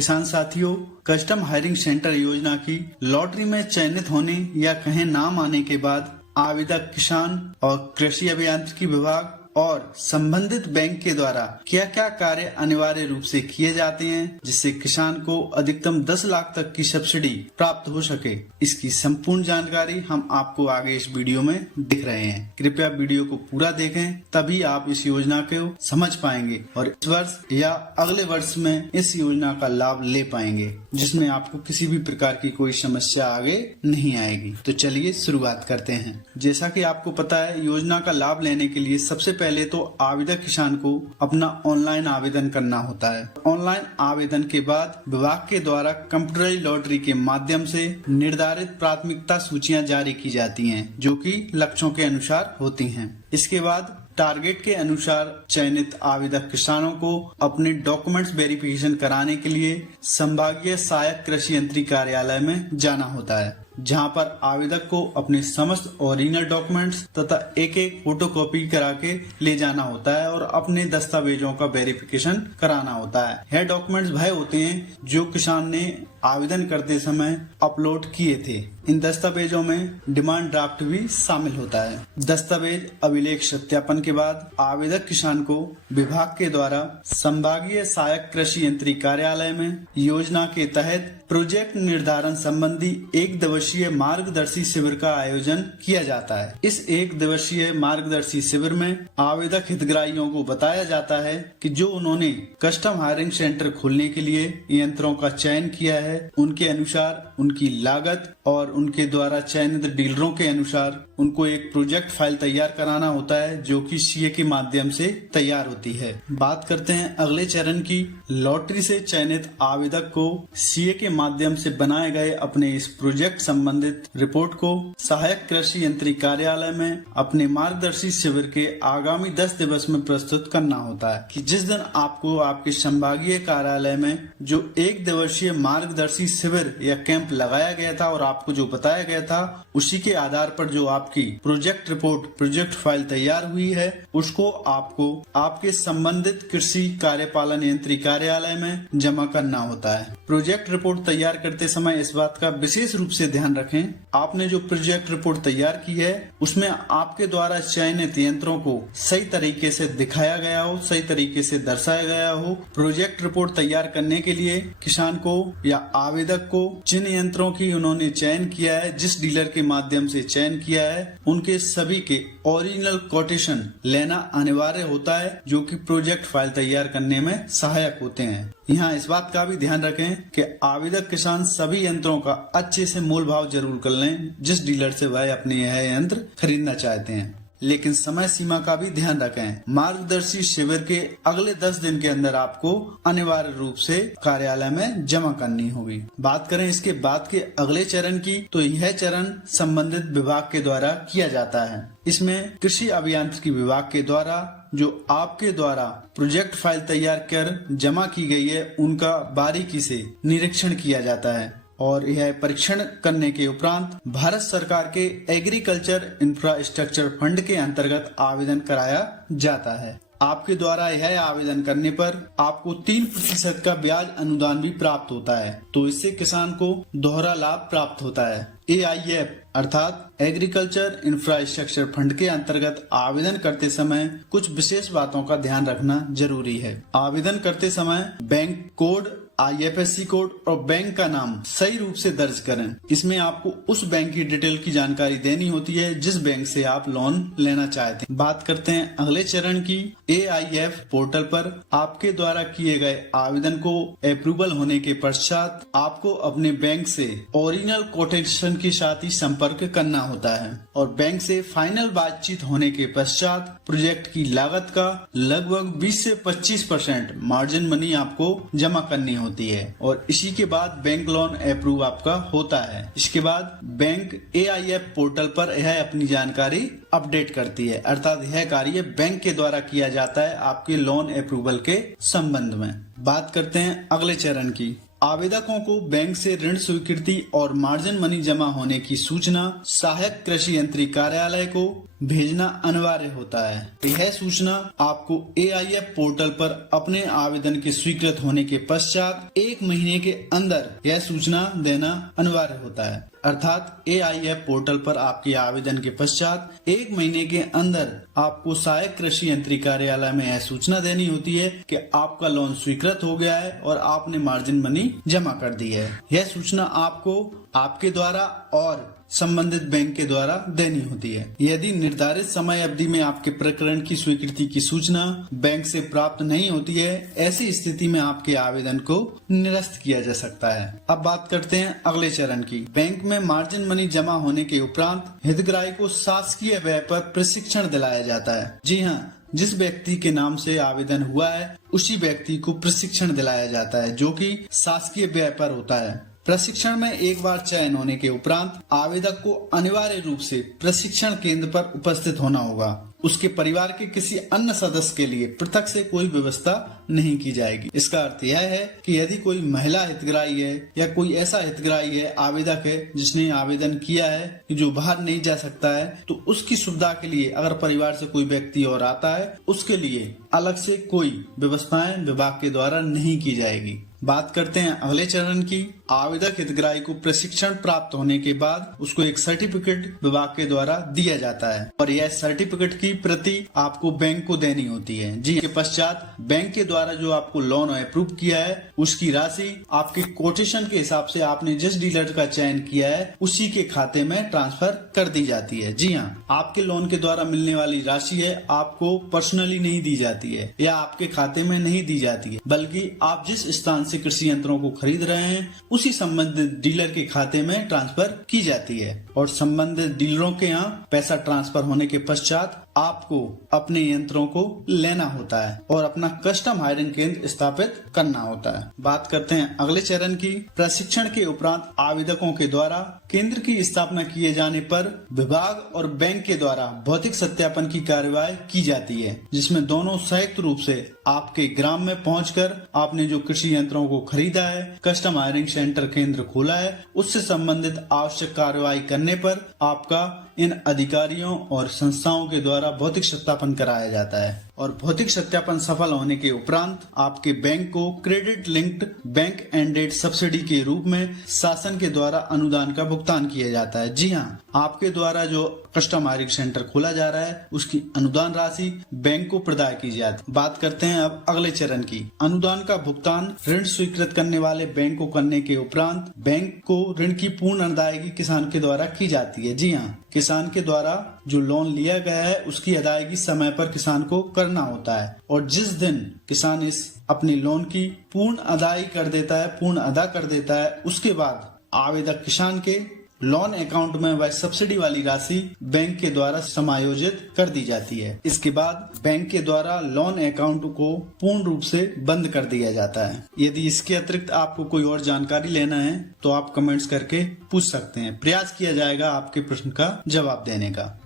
किसान साथियों, custom hiring centre योजना की लॉटरी में चयनित होने या कहीं नाम आने के बाद आवेदक किसान और कृषि अभियांत्रिकी विभाग और संबंधित बैंक के द्वारा क्या क्या कार्य अनिवार्य रूप से किए जाते हैं जिससे किसान को अधिकतम 10 लाख तक की सब्सिडी प्राप्त हो सके, इसकी संपूर्ण जानकारी हम आपको आगे इस वीडियो में दिख रहे हैं। कृपया वीडियो को पूरा देखें, तभी आप इस योजना को समझ पाएंगे और इस वर्ष या अगले वर्ष में इस योजना का लाभ ले पाएंगे, जिसमें आपको किसी भी प्रकार की कोई समस्या आगे नहीं आएगी। तो चलिए शुरुआत करते हैं। जैसा कि आपको पता है, योजना का लाभ लेने के लिए सबसे पहले तो आवेदक किसान को अपना ऑनलाइन आवेदन करना होता है। ऑनलाइन आवेदन के बाद विभाग के द्वारा कंप्यूटराइज्ड लॉटरी के माध्यम से निर्धारित प्राथमिकता सूचियां जारी की जाती हैं, जो कि लक्ष्यों के अनुसार होती हैं। इसके बाद टारगेट के अनुसार चयनित आवेदक किसानों को अपने डॉक्यूमेंट्स वेरिफिकेशन कराने के लिए संभागीय सहायक कृषि यंत्री कार्यालय में जाना होता है, जहां पर आवेदक को अपने समस्त ओरिजिनल डॉक्यूमेंट्स तथा एक एक फोटोकॉपी करा के ले जाना होता है और अपने दस्तावेजों का वेरिफिकेशन कराना होता है। यह डॉक्यूमेंट्स वह होते हैं जो किसान ने आवेदन करते समय अपलोड किए थे। इन दस्तावेजों में डिमांड ड्राफ्ट भी शामिल होता है। दस्तावेज अभिलेख सत्यापन के बाद आवेदक किसान को विभाग के द्वारा संभागीय सहायक कृषि यंत्री कार्यालय में योजना के तहत प्रोजेक्ट निर्धारण संबंधी 1 दिवसीय मार्गदर्शी शिविर का आयोजन किया जाता है। इस 1 दिवसीय मार्गदर्शी शिविर में आवेदक हितग्राहियों को बताया जाता है कि जो उन्होंने कस्टम हायरिंग सेंटर खोलने के लिए यंत्रों का चयन किया है, उनके अनुसार उनकी लागत और उनके द्वारा चयनित डीलरों के अनुसार उनको एक प्रोजेक्ट फाइल तैयार कराना होता है, जो कि सीए के माध्यम से तैयार होती है। बात करते हैं अगले चरण की। लॉटरी से चयनित आवेदक को सीए के माध्यम से बनाए गए अपने इस प्रोजेक्ट संबंधित रिपोर्ट को सहायक कृषि यंत्री कार्यालय में अपने मार्गदर्शी शिविर के आगामी 10 दिवस में प्रस्तुत करना होता है, कि जिस दिन आपको आपके संभागीय कार्यालय में जो 1 दिवसीय मार्गदर्शी शिविर या कैंप लगाया गया था और आपको जो बताया गया था, उसी के आधार पर जो आपकी प्रोजेक्ट रिपोर्ट, प्रोजेक्ट फाइल तैयार हुई है, उसको आपको आपके संबंधित कृषि कार्यपालन यंत्री कार्यालय में जमा करना होता है। प्रोजेक्ट रिपोर्ट तैयार करते समय इस बात का विशेष रूप से ध्यान रखें, आपने जो प्रोजेक्ट रिपोर्ट तैयार की है उसमें आपके द्वारा चयनित यंत्रों को सही तरीके से दिखाया गया हो, सही तरीके से दर्शाया गया हो। प्रोजेक्ट रिपोर्ट तैयार करने के लिए किसान को या आवेदक को जिन यंत्रों की उन्होंने चयन किया है, जिस डीलर के माध्यम से चयन किया है, उनके सभी के ओरिजिनल कोटेशन लेना अनिवार्य होता है, जो कि प्रोजेक्ट फाइल तैयार करने में सहायक होते हैं। यहाँ इस बात का भी ध्यान रखें कि आवेदक किसान सभी यंत्रों का अच्छे से मोल भाव जरूर कर लें, जिस डीलर से वह अपने यह यंत्र खरीदना चाहते हैं। लेकिन समय सीमा का भी ध्यान रखें। मार्गदर्शी शिविर के अगले 10 दिन के अंदर आपको अनिवार्य रूप से कार्यालय में जमा करनी होगी। बात करें इसके बाद के अगले चरण की, तो यह चरण संबंधित विभाग के द्वारा किया जाता है। इसमें कृषि अभियांत्रिकी विभाग के द्वारा जो आपके द्वारा प्रोजेक्ट फाइल तैयार कर जमा की गई है, उनका बारीकी से निरीक्षण किया जाता है और यह परीक्षण करने के उपरांत भारत सरकार के एग्रीकल्चर इंफ्रास्ट्रक्चर फंड के अंतर्गत आवेदन कराया जाता है। आपके द्वारा यह आवेदन करने पर आपको 3% का ब्याज अनुदान भी प्राप्त होता है, तो इससे किसान को दोहरा लाभ प्राप्त होता है। AIF अर्थात एग्रीकल्चर इंफ्रास्ट्रक्चर फंड के अंतर्गत आवेदन करते समय कुछ विशेष बातों का ध्यान रखना जरूरी है। आवेदन करते समय बैंक कोड, IFSC कोड और बैंक का नाम सही रूप से दर्ज करें। इसमें आपको उस बैंक की डिटेल की जानकारी देनी होती है जिस बैंक से आप लोन लेना चाहते हैं। बात करते हैं अगले चरण की। AIF पोर्टल पर आपके द्वारा किए गए आवेदन को अप्रूवल होने के पश्चात आपको अपने बैंक से ओरिजिनल कोटेशन के साथ ही संपर्क करना होता है और बैंक से फाइनल बातचीत होने के पश्चात प्रोजेक्ट की लागत का लगभग 20 से 25% मार्जिन मनी आपको जमा करनी होती है और इसी के बाद बैंक लोन अप्रूव आपका होता है। इसके बाद बैंक AIF पोर्टल पर यह अपनी जानकारी अपडेट करती है, अर्थात यह कार्य बैंक के द्वारा किया जाता है आपके लोन अप्रूवल के संबंध में। बात करते हैं अगले चरण की। आवेदकों को बैंक से ऋण स्वीकृति और मार्जिन मनी जमा होने की सूचना सहायक कृषि यंत्री कार्यालय को भेजना अनिवार्य होता है। यह सूचना आपको AIF पोर्टल पर अपने आवेदन के स्वीकृत होने के पश्चात 1 महीने के अंदर यह सूचना देना अनिवार्य होता है। अर्थात AIF पोर्टल पर आपके आवेदन के पश्चात 1 महीने के अंदर आपको सहायक कृषि यंत्री कार्यालय में यह सूचना देनी होती है कि आपका लोन स्वीकृत हो गया है और आपने मार्जिन मनी जमा कर दी है। यह सूचना आपको आपके द्वारा और संबंधित बैंक के द्वारा देनी होती है। यदि निर्धारित समय अवधि में आपके प्रकरण की स्वीकृति की सूचना बैंक से प्राप्त नहीं होती है, ऐसी स्थिति में आपके आवेदन को निरस्त किया जा सकता है। अब बात करते हैं अगले चरण की। बैंक में मार्जिन मनी जमा होने के उपरांत हितग्राही को शासकीय व्यय पर प्रशिक्षण दिलाया जाता है। जी हाँ, जिस व्यक्ति के नाम से आवेदन हुआ है उसी व्यक्ति को प्रशिक्षण दिलाया जाता है, जो कि शासकीय व्यय पर होता है। प्रशिक्षण में एक बार चयन होने के उपरांत आवेदक को अनिवार्य रूप से प्रशिक्षण केंद्र पर उपस्थित होना होगा। उसके परिवार के किसी अन्य सदस्य के लिए पृथक से कोई व्यवस्था नहीं की जाएगी। इसका अर्थ यह है कि यदि कोई महिला हितग्राही है या कोई ऐसा हितग्राही है, आवेदक है, जिसने आवेदन किया है कि जो बाहर नहीं जा सकता है, तो उसकी सुविधा के लिए अगर परिवार से कोई व्यक्ति और आता है, उसके लिए अलग से कोई व्यवस्थाएं विभाग के द्वारा नहीं की जाएगी। बात करते हैं अगले चरण की। आवेदक हितग्राही को प्रशिक्षण प्राप्त होने के बाद उसको एक सर्टिफिकेट विभाग के द्वारा दिया जाता है और यह सर्टिफिकेट की प्रति आपको बैंक को देनी होती है। जी, के पश्चात बैंक के द्वारा जो आपको लोन अप्रूव किया है उसकी राशि आपके कोटेशन के हिसाब से आपने जिस डीलर का चयन किया है उसी के खाते में ट्रांसफर कर दी जाती है। जी हाँ, आपके लोन के द्वारा मिलने वाली राशि है आपको पर्सनली नहीं दी जाती है या आपके खाते में नहीं दी जाती है, बल्कि आप जिस स्थान से कृषि यंत्रों को खरीद रहे हैं उसी संबंधित डीलर के खाते में ट्रांसफर की जाती है और संबंधित डीलरों के यहाँ पैसा ट्रांसफर होने के पश्चात आपको अपने यंत्रों को लेना होता है और अपना कस्टम हायरिंग केंद्र स्थापित करना होता है। बात करते हैं अगले चरण की। प्रशिक्षण के उपरांत आवेदकों के द्वारा केंद्र की स्थापना किए जाने पर विभाग और बैंक के द्वारा भौतिक सत्यापन की कार्यवाही की जाती है, जिसमें दोनों संयुक्त रूप से आपके ग्राम में पहुंचकर आपने जो कृषि यंत्रों को खरीदा है, कस्टम हायरिंग सेंटर केंद्र खोला है, उससे संबंधित आवश्यक कार्यवाही करने पर आपका इन अधिकारियों और संस्थाओं के द्वारा भौतिक सत्यापन कराया जाता है और भौतिक सत्यापन सफल होने के उपरांत आपके बैंक को credit linked bank ended subsidy के रूप में शासन के द्वारा अनुदान का भुगतान किया जाता है। जी हाँ, आपके द्वारा जो कस्टम हायरिंग सेंटर खोला जा रहा है उसकी अनुदान राशि बैंक को प्रदान की जाती है। बात करते हैं अब अगले चरण की। अनुदान का भुगतान ऋण स्वीकृत करने वाले बैंक को करने के उपरांत बैंक को ऋण की पूर्ण अदायगी किसान के द्वारा की जाती है। जी हाँ, किसान के द्वारा जो लोन लिया गया है उसकी अदायगी समय पर किसान को करना होता है और जिस दिन किसान इस अपने लोन की पूर्ण अदायगी कर देता है, पूर्ण अदा कर देता है, उसके बाद आवेदक किसान के लोन अकाउंट में वह सब्सिडी वाली राशि बैंक के द्वारा समायोजित कर दी जाती है। इसके बाद बैंक के द्वारा लोन अकाउंट को पूर्ण रूप से बंद कर दिया जाता है। यदि इसके अतिरिक्त आपको कोई और जानकारी लेना है तो आप कमेंट्स करके पूछ सकते हैं। प्रयास किया जाएगा आपके प्रश्न का जवाब देने का।